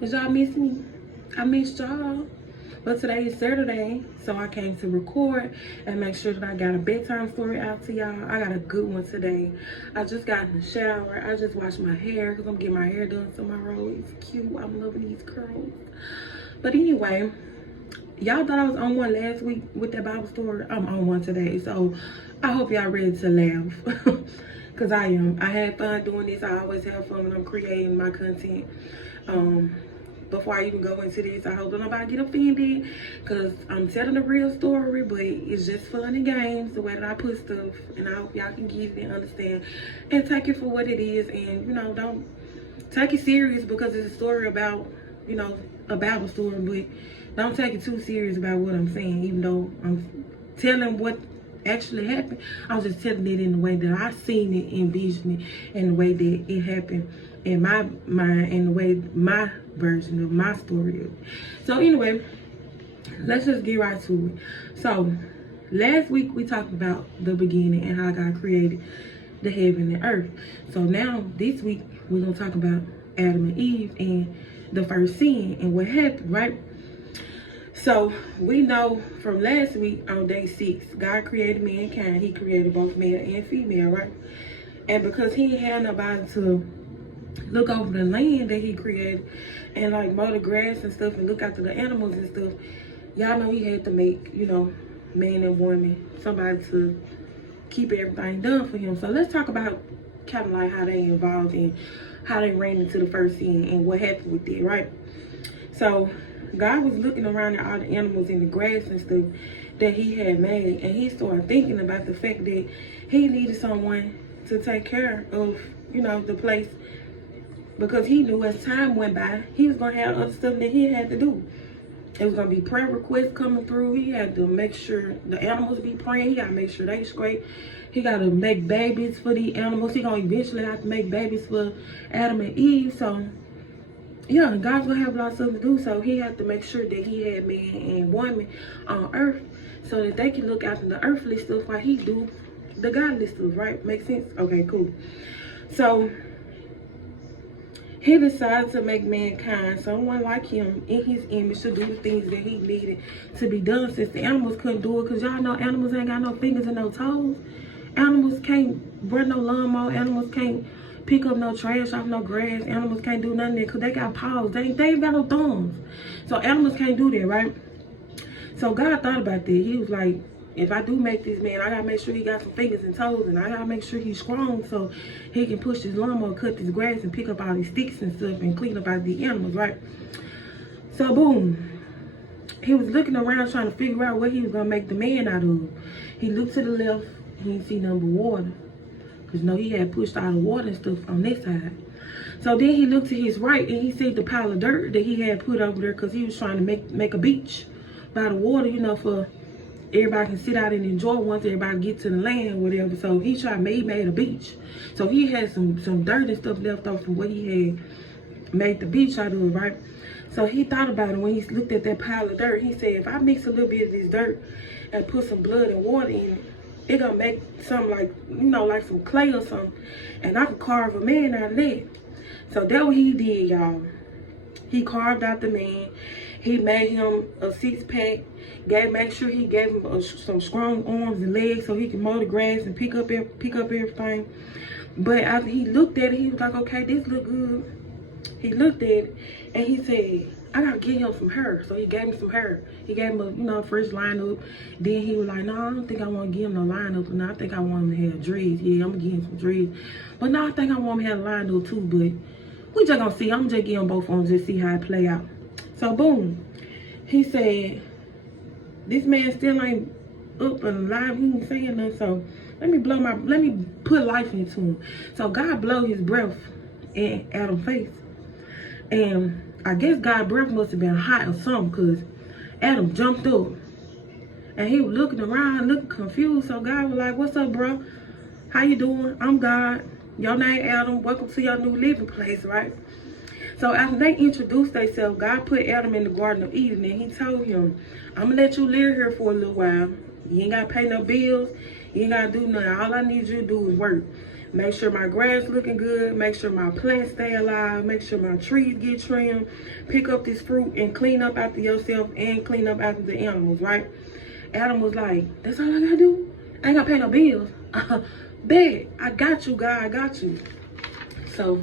Did y'all miss me? I missed y'all. But today is Saturday, so I came to record and make sure that I got a bedtime story out to y'all. I got a good one today. I just got in the shower. I just washed my hair because I'm getting my hair done tomorrow. It's cute. I'm loving these curls. But anyway, y'all thought I was on one last week with that Bible story. I'm on one today, so I hope y'all ready to laugh. Because I am. I had fun doing this. I always have fun when I'm creating my content. Before I even go into this, I hope that nobody get offended because I'm telling a real story, but it's just fun and games the way that I put stuff, and I hope y'all can get it and understand and take it for what it is, and don't take it serious because it's a story about a Bible story, but don't take it too serious about what I'm saying. Even though I'm telling what actually happened, I was just telling it in the way that I seen it, envisioned it, and the way that it happened in my mind, and the way my version of my story is. So anyway, let's just get right to it. So last week we talked about the beginning and how God created the heaven and earth. So now this week we're gonna talk about Adam and Eve and the first sin and what happened, right? So we know from last week on day 6, God created mankind. He created both male and female, right? And because he had nobody to look over the land that he created and like mow the grass and stuff and look after the animals and stuff, y'all know he had to make, man and woman, somebody to keep everything done for him. So let's talk about kind of like how they involved and how they ran into the first sin and what happened with it, right? So God was looking around at all the animals in the grass and stuff that he had made, and he started thinking about the fact that he needed someone to take care of, the place, because he knew as time went by, he was going to have other stuff that he had to do. It was going to be prayer requests coming through. He had to make sure the animals be praying. He got to make sure they straight. He got to make babies for the animals. He going to eventually have to make babies for Adam and Eve. So, yeah, God's going to have a lot of stuff to do. So he had to make sure that he had man and woman on earth so that they can look after the earthly stuff while he do the godly stuff, right? Make sense? Okay, cool. So he decided to make mankind, someone like him, in his image, to do the things that he needed to be done, since the animals couldn't do it. Because y'all know animals ain't got no fingers and no toes. Animals can't run no lawnmower. Animals can't pick up no trash off no grass. Animals can't do nothing because they got paws. They ain't got no thumbs. So animals can't do that, right? So God thought about that. He was like, if I do make this man, I gotta make sure he got some fingers and toes, and I gotta make sure he's strong so he can push his lawnmower, cut this grass, and pick up all these sticks and stuff and clean up all the animals, right? So boom, he was looking around trying to figure out what he was gonna make the man out of. He looked to the left, he didn't see nothing but water, because he had pushed all the water and stuff on this side. So then he looked to his right and he see the pile of dirt that he had put over there, because he was trying to make a beach by the water, for everybody can sit out and enjoy once everybody get to the land or whatever. So he made a beach. So he had some dirt and stuff left over from what he had made the beach out of, right? So he thought about it when he looked at that pile of dirt. He said, if I mix a little bit of this dirt and put some blood and water in it, it gonna make something like, like some clay or something, and I can carve a man out of that. So that's what he did, y'all. He carved out the man. He made him a 6-pack. Make sure he gave him some strong arms and legs so he can mow the grass and pick up everything. But after he looked at it, he was like, okay, this look good. He looked at it and he said, I gotta get him some hair. So he gave him some hair. He gave him a fresh lineup. Then he was like, no, I don't think I want to give him no lineup. No, I think I want him to have dreads. Yeah, I'm gonna give him some dreads. But no, I think I want him to have a lineup too. But we just gonna see. I'm just giving both of them, just see how it play out. So boom, he said, this man still ain't up and alive. He ain't saying nothing. So let me put life into him. So God blow his breath in Adam's face. And I guess God's breath must have been hot or something, because Adam jumped up. And he was looking around, looking confused. So God was like, what's up, bro? How you doing? I'm God. Your name Adam. Welcome to your new living place, right? So after they introduced themselves, God put Adam in the Garden of Eden, and he told him, I'm going to let you live here for a little while. You ain't got to pay no bills. You ain't got to do nothing. All I need you to do is work. make sure my grass looking good, make sure my plants stay alive, make sure my trees get trimmed, pick up this fruit and clean up after yourself and clean up after the animals, right? Adam was like, that's all I gotta do? I ain't gotta pay no bills. Bet, I got you, God, I got you. So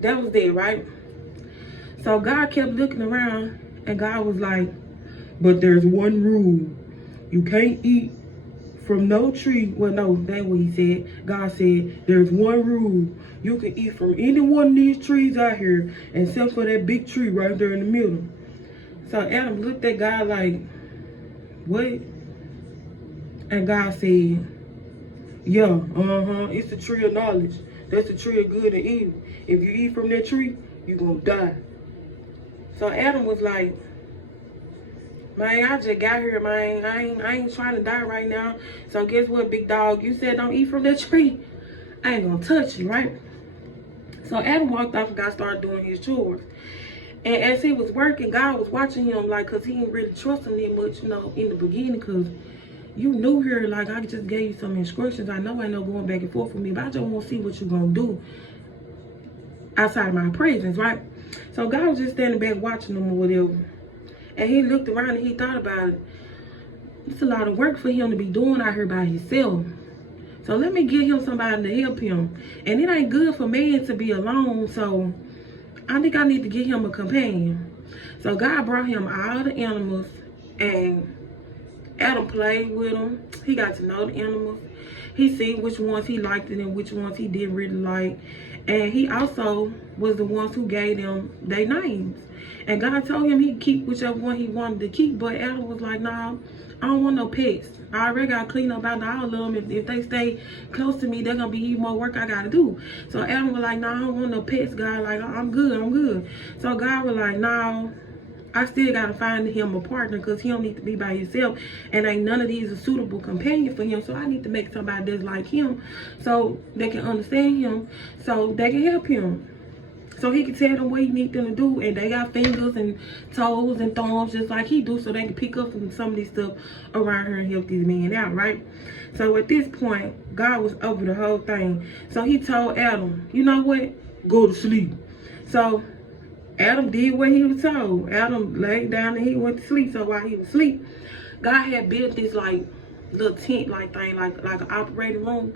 that was it, right? So God kept looking around and God was like, but there's one rule. You can't eat from no tree. Well, no, that's what he said. God said, there's one rule. You can eat from any one of these trees out here, except for that big tree right there in the middle. So Adam looked at God like, what? And God said, yeah, it's the tree of knowledge. That's the tree of good and evil. If you eat from that tree, you're gonna die. So Adam was like, man, I just got here, man. I ain't trying to die right now. So guess what, big dog? You said don't eat from that tree. I ain't gonna touch you, right? So Adam walked off and God started doing his chores. And as he was working, God was watching him, like, because he didn't really trust him that much, you know, in the beginning, because you knew here, like, I just gave you some instructions. I know ain't no going back and forth with me, but I just want to see what you're going to do outside of my presence, right? So God was just standing back watching him or whatever. And he looked around and he thought about it. It's a lot of work for him to be doing out here by himself. So let me get him somebody to help him. And it ain't good for man to be alone, so I think I need to get him a companion. So God brought him all the animals, and Adam played with them. He got to know the animals. He seen which ones he liked and which ones he didn't really like. And he also was the ones who gave them their names. And God told him he'd keep whichever one he wanted to keep. But Adam was like, no, I don't want no pets. I already got to clean up out all of them. If they stay close to me, they're going to be even more work I got to do. So Adam was like, no, I don't want no pets. God, like, I'm good. So God was like, no, I still got to find him a partner, because he don't need to be by himself. And ain't none of these a suitable companion for him. So I need to make somebody that's like him, so they can understand him, so they can help him. So he can tell them what he need them to do, and they got fingers and toes and thumbs just like he do, so they can pick up from some of this stuff around here and help these men out, right? So at this point, God was over the whole thing. So he told Adam, you know what? Go to sleep. So Adam did what he was told. Adam laid down and he went to sleep. So while he was asleep, God had built this like little tent like thing, like an operating room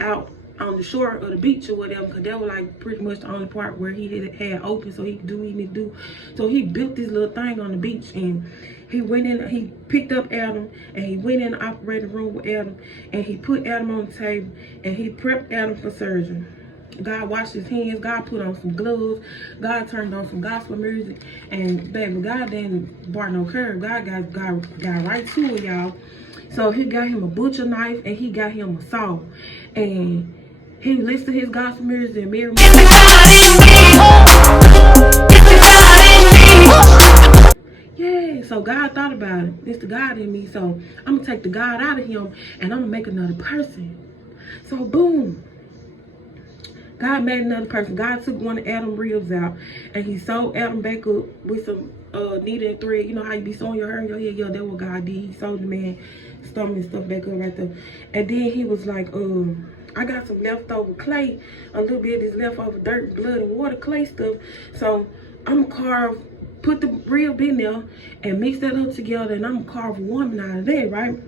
out on the shore of the beach or whatever, because that was like pretty much the only part where he had open, so he could do what he needed to do. So he built this little thing on the beach, and he went in, he picked up Adam, and he went in the operating room with Adam, and he put Adam on the table, and he prepped Adam for surgery. God washed his hands, God put on some gloves, God turned on some gospel music, and baby, God didn't bar no curve. God got right to it, y'all. So he got him a butcher knife, and he got him a saw, and he listened to his gospel music and Mary. Yeah, so God thought about it. It's the God in me, so I'm gonna take the God out of him and I'm gonna make another person. So boom, God made another person. God took one of Adam's ribs out and he sewed Adam back up with some needle and thread. You know how you be sewing your hair in your head? Yeah, that's what God did. He sewed the man stomach and stuff back up right there. And then he was like, I got some leftover clay, a little bit of this leftover dirt, blood, and water clay stuff. So I'm gonna put the rib in there and mix that up together, and I'm gonna carve a woman out of that, right?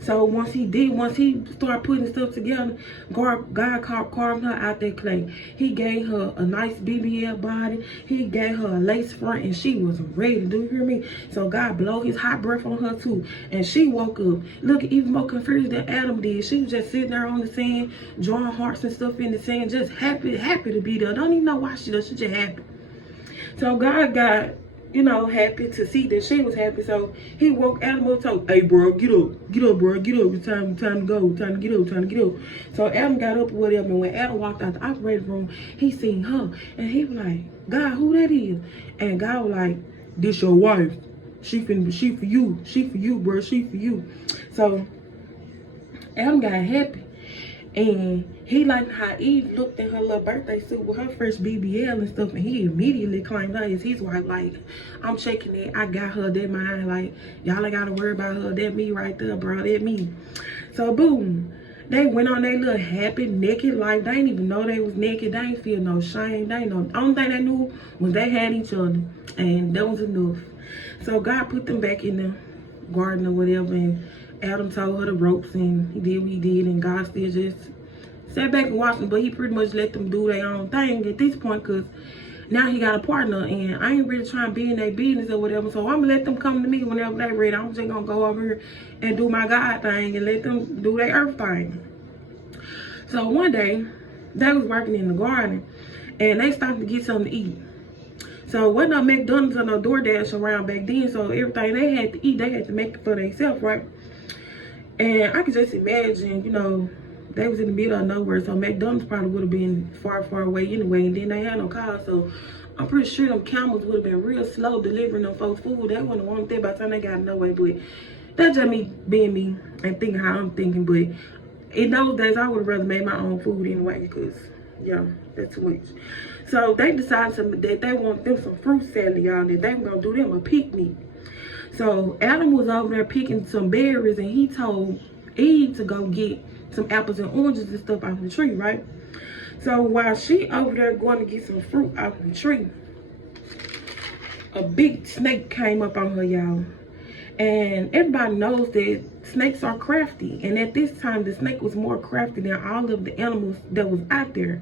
So once he started putting stuff together, God carved her out that clay. He gave her a nice BBL body. He gave her a lace front, and she was ready. Do you hear me? So God blew his hot breath on her too, and she woke up looking even more confused than Adam did. She was just sitting there on the sand, drawing hearts and stuff in the sand, just happy to be there. Don't even know why she does. She just happy. So God got, you know, happy to see that she was happy. So he woke Adam up, told, hey bro, get up, bro, get up. It's time to go, time to get up. So Adam got up with him, and when Adam walked out the operating room, he seen her, and he was like, God, who that is? And God was like, this your wife. She for you, bro, she for you. So Adam got happy. And he liked how Eve looked in her little birthday suit with her first BBL and stuff, and he immediately claimed her as his wife. Like, I'm checking it, I got her, that mine. Like, y'all ain't gotta worry about her, that me right there, bro, that me. So boom, They went on their little happy, naked life. They didn't even know they was naked. They didn't feel no shame. They ain't know. The only thing they knew was they had each other. And that was enough. So God put them back in the garden or whatever. And Adam told her the ropes. And he did what he did. And God still just sat back and watched them. But he pretty much let them do their own thing at this point. Because now he got a partner. And I ain't really trying to be in their business or whatever. So I'm going to let them come to me whenever they ready. I'm just going to go over here and do my God thing. And let them do their earth thing. So one day, they was working in the garden, and they stopped to get something to eat. So wasn't no McDonald's or no DoorDash around back then, so everything they had to eat, they had to make it for themselves, right? And I could just imagine, you know, they was in the middle of nowhere, so McDonald's probably would have been far, far away anyway, and then they had no cars, so I'm pretty sure them camels would have been real slow delivering them folks food. They wouldn't have wanted that by the time they got nowhere, but that's just me being me and thinking how I'm thinking, but in those days, I would have rather made my own food anyway, because, yeah, that's too much. So they decided that they want them some fruit salad, y'all, and they were going to do them a picnic. So Adam was over there picking some berries, and he told Eve to go get some apples and oranges and stuff off the tree, right? So while she over there going to get some fruit off the tree, a big snake came up on her, y'all. And everybody knows that snakes are crafty. And at this time, the snake was more crafty than all of the animals that was out there.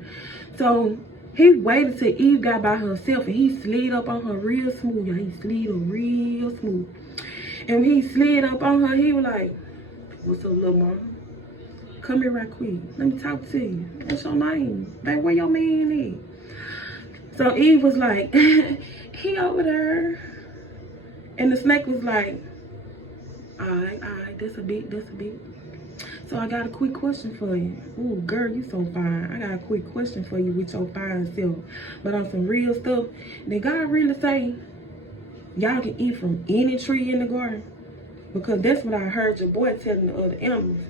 So he waited till Eve got by herself, and he slid up on her real smooth. He slid her real smooth. And when he slid up on her, he was like, "What's up, little mama? Come here right quick. Let me talk to you. What's your name? Babe, where your man at?" So Eve was like, "He over there." And the snake was like, all right, that's a bit. So I got a quick question for you. Ooh, girl, you so fine. I got a quick question for you with your fine self. But on some real stuff, did God really say y'all can eat from any tree in the garden? Because that's what I heard your boy telling the other animals.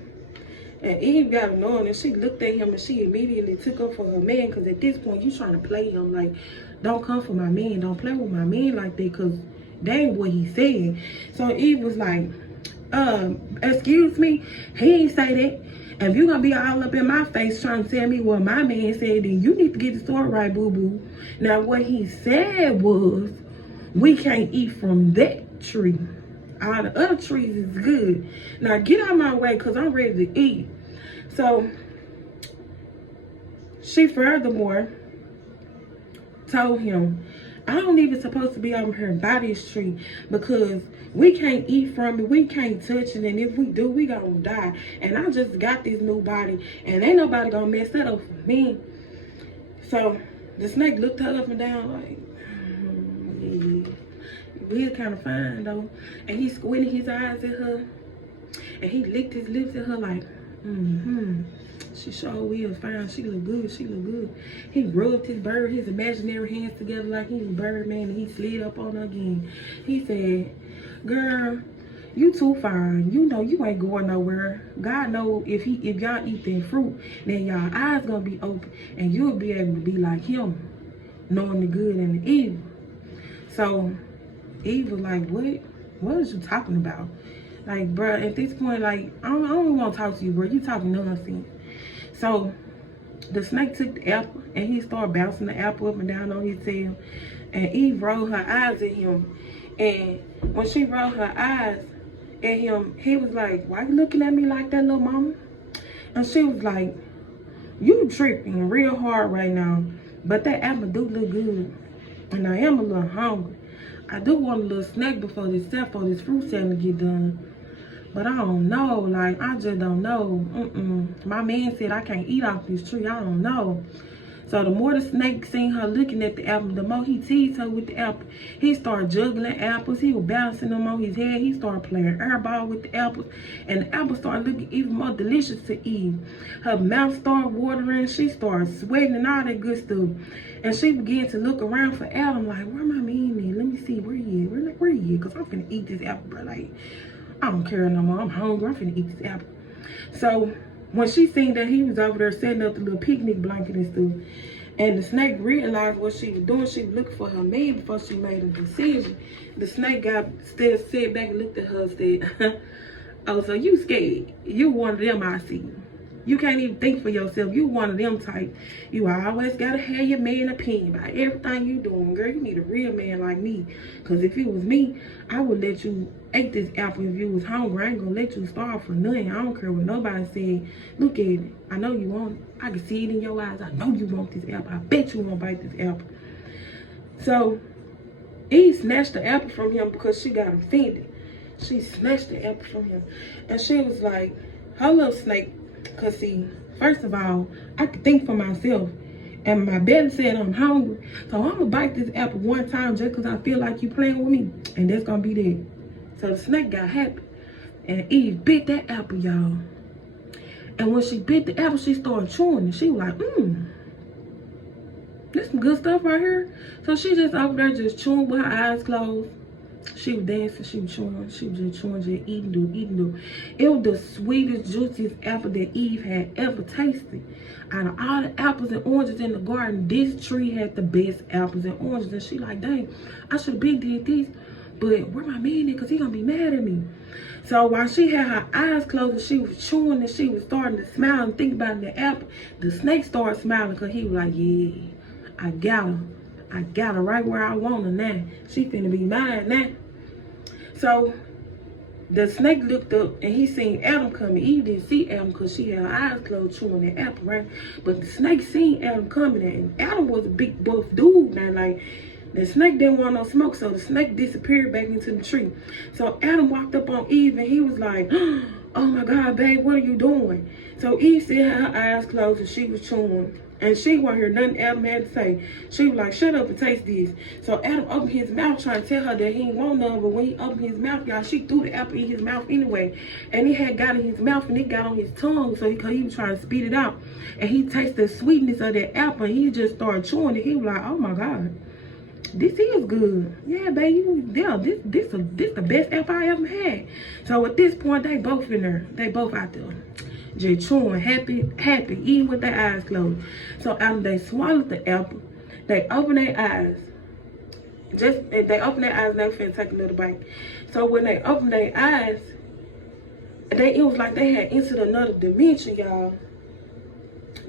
And Eve got annoyed, and she looked at him, and she immediately took up for her man. Because at this point, you trying to play him like, don't come for my man. Don't play with my man like that, because that ain't what he said. So Eve was like, excuse me, he ain't say that. And if you're gonna be all up in my face trying to tell me what my man said, then you need to get the story right, boo-boo. Now what he said was, we can't eat from that tree. All the other trees is good. Now get out of my way, because I'm ready to eat. So she furthermore told him, I don't even supposed to be over here by this tree, because we can't eat from it, we can't touch it, and if we do, we gonna die. And I just got this new body, and ain't nobody gonna mess that up for me. So the snake looked her up and down like, yeah, you kind of fine though. And he squinted his eyes at her, and he licked his lips at her like, she sure is fine. She look good. She look good. He rubbed his imaginary hands together like he was Birdman, and he slid up on her again. He said, girl, you too fine. You know you ain't going nowhere. God know if y'all eat that fruit, then y'all eyes gonna be open, and you'll be able to be like him, knowing the good and the evil. So Eve was like, what is you talking about? Like, bruh, at this point, like, I don't want to talk to you, bro. You talking nonsense. So the snake took the apple, and he started bouncing the apple up and down on his tail. And Eve rolled her eyes at him. And when she rolled her eyes at him, he was like, why you looking at me like that, little mama? And she was like, you tripping real hard right now. But that apple do look good. And I am a little hungry. I do want a little snack before this fruit salad get done. But I don't know, like, I just don't know. My man said I can't eat off this tree. I don't know. So the more the snake seen her looking at the apple, the more he teased her with the apple. He started juggling apples. He was bouncing them on his head. He started playing airball with the apples. And the apple started looking even more delicious to Eve. Her mouth started watering. She started sweating and all that good stuff. And she began to look around for Adam like, where my man at? Let me see, where he at? Where he at? Because I'm finna eat this apple, bro. Like, I don't care no more. I'm hungry. I'm finna eat this apple. So when she seen that he was over there setting up the little picnic blanket and stuff, and the snake realized what she was doing, she was looking for her man before she made a decision. The snake sat back and looked at her and said, oh, so you scared. You one of them, I see. You can't even think for yourself. You one of them type. You always gotta have your man opinion about everything you doing. Girl, you need a real man like me. Cause if it was me, I would let you eat this apple if you was hungry. I ain't gonna let you starve for nothing. I don't care what nobody said. Look at it. I know you want it. I can see it in your eyes. I know you want this apple. I bet you won't bite this apple. So Eve snatched the apple from him because she got offended. She snatched the apple from him. And she was like, hello, snake. Because see, first of all, I could think for myself. And my belly said I'm hungry. So I'm going to bite this apple one time just because I feel like you playing with me. And that's going to be that. So the snake got happy. And Eve bit that apple, y'all. And when she bit the apple, she started chewing it. She was like, there's some good stuff right here. So she just over there just chewing with her eyes closed. She was dancing, she was chewing, just eating. It was the sweetest, juiciest apple that Eve had ever tasted. Out of all the apples and oranges in the garden, this tree had the best apples and oranges. And she like, dang, I should have been did this. But where my man at? Because he gonna be mad at me. So while she had her eyes closed and she was chewing and she was starting to smile and think about the apple, the snake started smiling because he was like, yeah, I got her. I got her right where I want her now. She finna be mine now. So the snake looked up and he seen Adam coming. Eve didn't see Adam because she had her eyes closed chewing the apple, right? But the snake seen Adam coming, and Adam was a big buff dude now. Like, the snake didn't want no smoke, so the snake disappeared back into the tree. So Adam walked up on Eve and he was like, oh my God, babe, what are you doing? So Eve still had her eyes closed and she was chewing. And she wasn't hear nothing Adam had to say. She was like, shut up and taste this. So Adam opened his mouth trying to tell her that he didn't want none. But when he opened his mouth, y'all, she threw the apple in his mouth anyway. And it had got in his mouth and it got on his tongue. So he was trying to spit it out. And he tasted the sweetness of that apple. And he just started chewing it. He was like, oh my God, this is good. Yeah, baby, this the best apple I ever had. So at this point, they both in there. They both out there. Just chewing, happy, eating with their eyes closed. So after they swallowed the apple, they opened their eyes. They opened their eyes and they were finna take a little bite. So when they opened their eyes, it was like they had entered another dimension, y'all.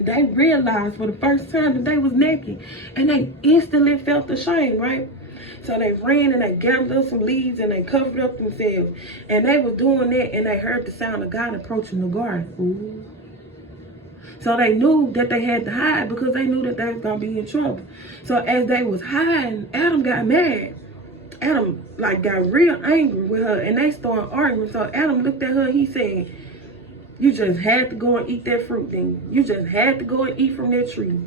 They realized for the first time that they was naked. And they instantly felt the shame, right? So they ran and they gathered up some leaves and they covered up themselves. And they was doing that and they heard the sound of God approaching the garden. Ooh. So they knew that they had to hide because they knew that they was going to be in trouble. So as they was hiding, Adam got mad. Adam got real angry with her and they started arguing. So Adam looked at her and he said, you just had to go and eat that fruit then. You just had to go and eat from that tree.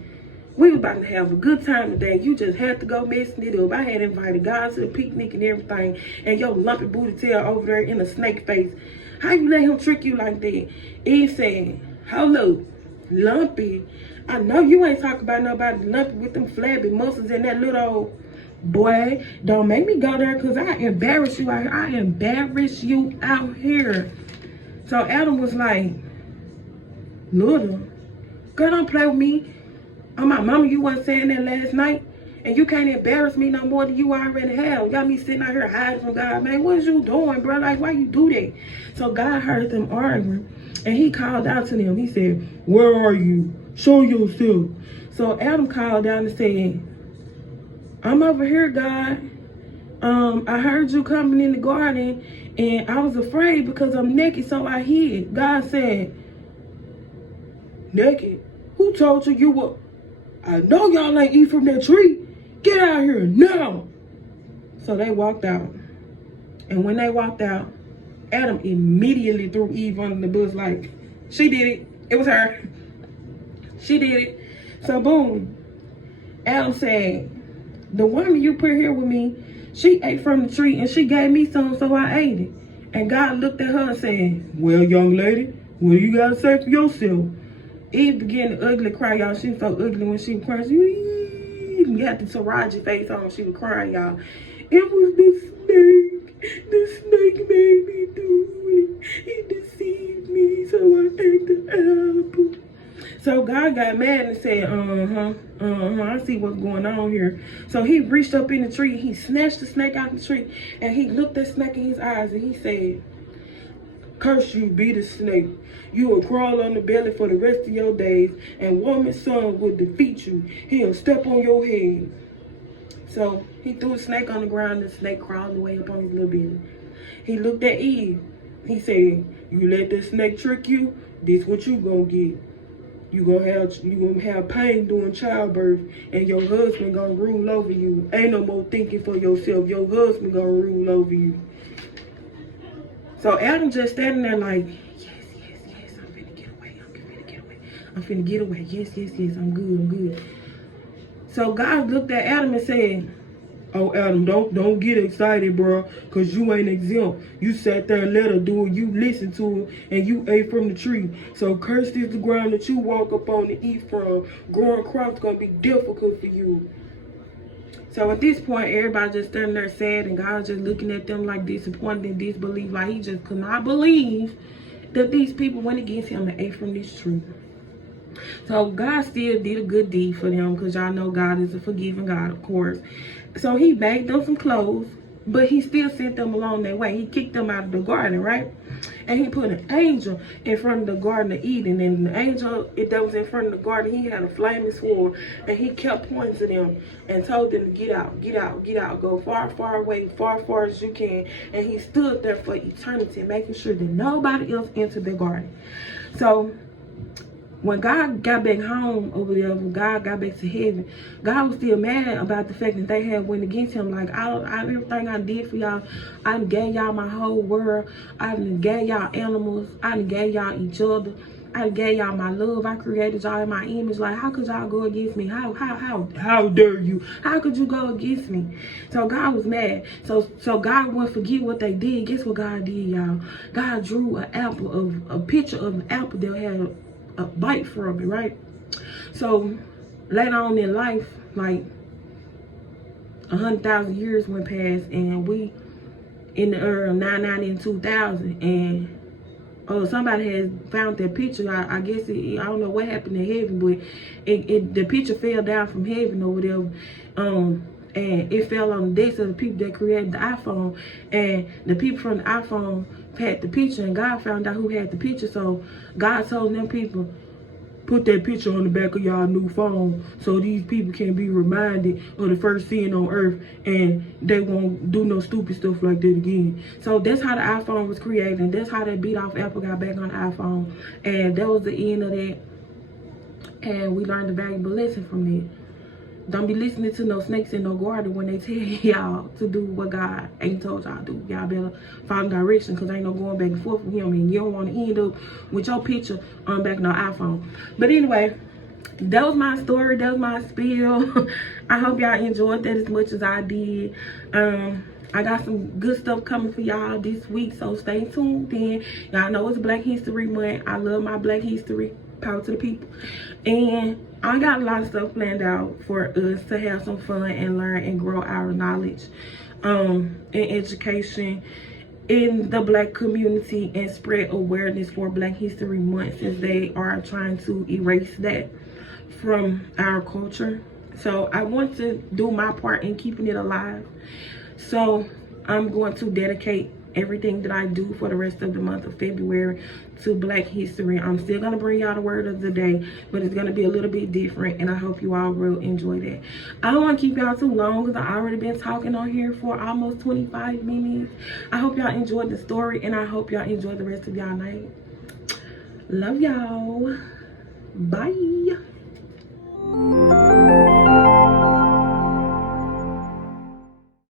We were about to have a good time today. You just had to go messing it up. I had invited God to the picnic and everything. And your lumpy booty tail over there in a snake face. How you let him trick you like that? Eve said, hello, lumpy. I know you ain't talking about nobody lumpy with them flabby muscles and that little old boy. Don't make me go there because I embarrass you out here. I embarrass you out here. So Adam was like, little, girl, don't play with me. Oh, my mama, you wasn't saying that last night. And you can't embarrass me no more than you already have. Y'all me sitting out here hiding from God. Man, what is you doing, bro? Like, why you do that? So God heard them arguing. And he called out to them. He said, where are you? Show yourself. So Adam called down and said, I'm over here, God. I heard you coming in the garden. And I was afraid because I'm naked, so I hid. God said, naked? Who told you you were? I know y'all ain't eat from that tree. Get out here now. So they walked out. And when they walked out, Adam immediately threw Eve under the bus like, she did it. It was her. She did it. So boom. Adam said, the woman you put here with me, she ate from the tree and she gave me some, so I ate it. And God looked at her and said, well, young lady, what do you got to say for yourself? Eve began to ugly cry, y'all. She was so ugly when she was crying. She got the Taraji face on when she was crying, y'all. It was the snake. The snake made me do it. He deceived me, so I ate the apple. So God got mad and said, I see what's going on here. So he reached up in the tree. He snatched the snake out the tree. And he looked at the snake in his eyes and he said, curse you, be the snake. You will crawl on the belly for the rest of your days, and woman's son will defeat you. He'll step on your head. So he threw a snake on the ground, and the snake crawled away up on his little belly. He looked at Eve. He said, you let that snake trick you, this what you gonna get. You gonna have pain during childbirth, and your husband gonna rule over you. Ain't no more thinking for yourself. Your husband gonna rule over you. So Adam just standing there like, yes, I'm finna get away. I'm finna get away. Yes, I'm good. So God looked at Adam and said, oh, Adam, don't get excited, bro, because you ain't exempt. You sat there and let her do it. You listened to it, and you ate from the tree. So cursed is the ground that you walk up on to eat from. Growing crops going to be difficult for you. So at this point, everybody just standing there sad, and God just looking at them like disappointed and disbelief. Like he just could not believe that these people went against him and ate from this tree. So God still did a good deed for them, because y'all know God is a forgiving God, of course. So he made them some clothes, but he still sent them along their way. He kicked them out of the garden, right? And he put an angel in front of the Garden of Eden. And the angel that was in front of the garden, he had a flaming sword. And he kept pointing to them and told them to get out. Go far away, far as you can. And he stood there for eternity, making sure that nobody else entered the garden. So when God got back home over there, when God got back to heaven, God was still mad about the fact that they had went against him. Like, everything I did for y'all, I done gave y'all my whole world. I done gave y'all animals. I done gave y'all each other. I done gave y'all my love. I created y'all in my image. Like, how could y'all go against me? How dare you? How could you go against me? So God was mad. So God wouldn't forget what they did. Guess what God did, y'all? God drew a picture of an apple that had a bite from it, right? So later on in life, like 100,000 years went past, and we in the 99 and 2000, and somebody has found that picture. I guess I don't know what happened in heaven, but the picture fell down from heaven or whatever, and it fell on the decks of the people that created the iPhone, and the people from the iPhone had the picture, and God found out who had the picture. So God told them people, put that picture on the back of y'all new phone, so these people can be reminded of the first sin on earth, and they won't do no stupid stuff like that again. So that's how the iPhone was created, and that's how they beat off Apple, got back on the iPhone, and that was the end of that. And we learned a valuable lesson from it. Don't be listening to no snakes in no garden when they tell y'all to do what God ain't told y'all to do. Y'all better follow direction, because ain't no going back and forth with him, and you don't want to end up with your picture on back on the iPhone. But anyway, that was my story. That was my spiel. I hope y'all enjoyed that as much as I did. I got some good stuff coming for y'all this week, so stay tuned in. Y'all know it's Black History Month. I love my Black history. Power to the people. And I got a lot of stuff planned out for us to have some fun and learn and grow our knowledge in education in the Black community, and spread awareness for Black History Month, as they are trying to erase that from our culture. So I want to do my part in keeping it alive. So I'm going to dedicate everything that I do for the rest of the month of February to Black history. I'm still going to bring y'all the word of the day, but it's going to be a little bit different, and I hope you all will enjoy that. I don't want to keep y'all too long, because I already been talking on here for almost 25 minutes. I hope y'all enjoyed the story, and I hope y'all enjoy the rest of y'all night. Love y'all. Bye.